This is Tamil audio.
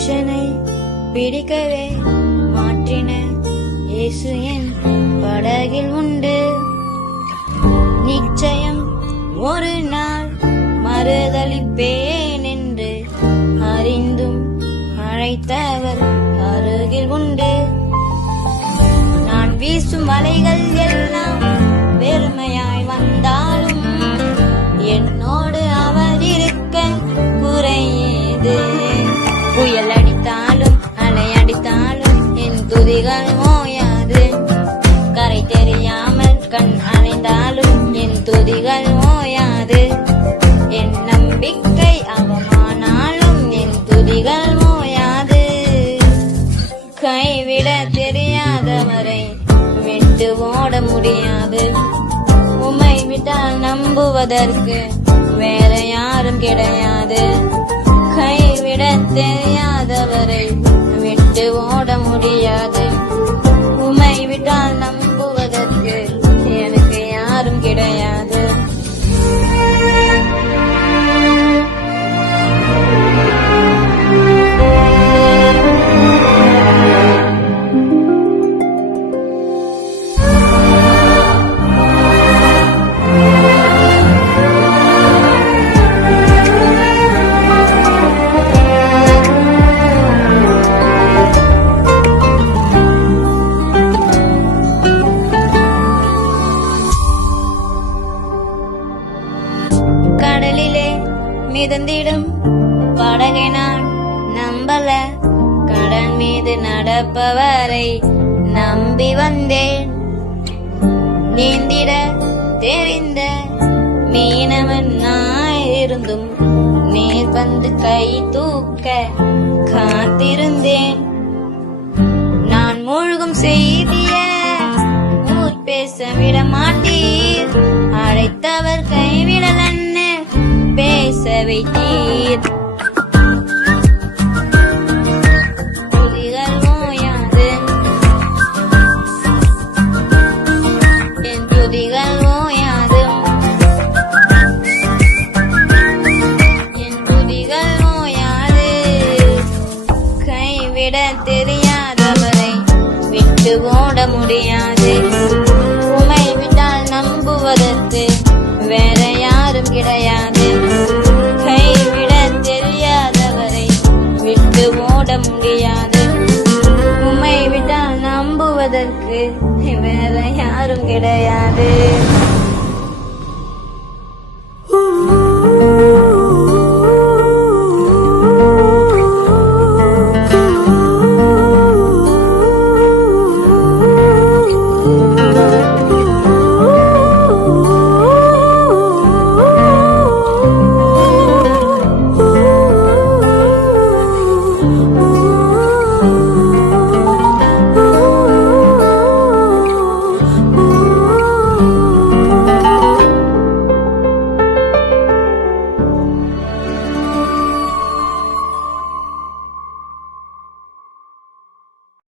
மனுஷனை பிடிக்கவே மாற்றின இயேசு என் படகில் உண்டு. நிச்சயம் ஒரு நாள் மறுதலிப்பேன் என்று அறிந்தும் அழைத்தவர் அருகில் உண்டு. நான் வீசும் வலைகள் எல்லாம் வெறுமையாய் வந்தாலும் என்னோடு அவர் இருக்க குறையேது. புயல் அடித்தாலும் அலை அடித்தாலும் என் துதிகள் ஓயாது. கரை தெரியாமல் கண் அலைந்தாலும் என் துதிகள் ஓயாது. என் நம்பிக்கை அவமானாலும் என் துதிகள் ஓயாது. கைவிட தெரியாதவரை விட்டு ஓட முடியாது. உம்மை விட்டால் நம்புவதற்கு வேற யாரும் கிடையாது. கைவிட தெரியாதவரை விட்டு ஓட முடியாது. உம்மை விட்டால் நம்புவதற்கு எனக்கு யாரும் கிடையாது. கடலிலே மிதந்திடும் படகை நான் நம்பல. கடல் மீது நடப்பவரை நம்பி வந்தேன். நீந்திட தெரிந்த மீனவன் நாயிருந்தும் நீர் வந்து கை தூக்க காத்திருந்தேன். நான் மூழ்கும் செய்திய ஊர் பேச விட மாட்டீர். அழைத்தவர் கைவிடலன்னு பேச வைத்தீர். துதிகள் ஓயாது என் துதிகள் ஓயாது. என் துதிகள் ஓயாது. கைவிட தெரியாதவரை விட்டு ஓட முடியாது. உம்மை விட்டால் நம்புவதற்கு வேற யாரும் கிடையாது. கைவிட தெரியாதவரை விட்டு ஓட முடியாது. உம்மை விட்டால் நம்புவதற்கு வேற யாரும் கிடையாது.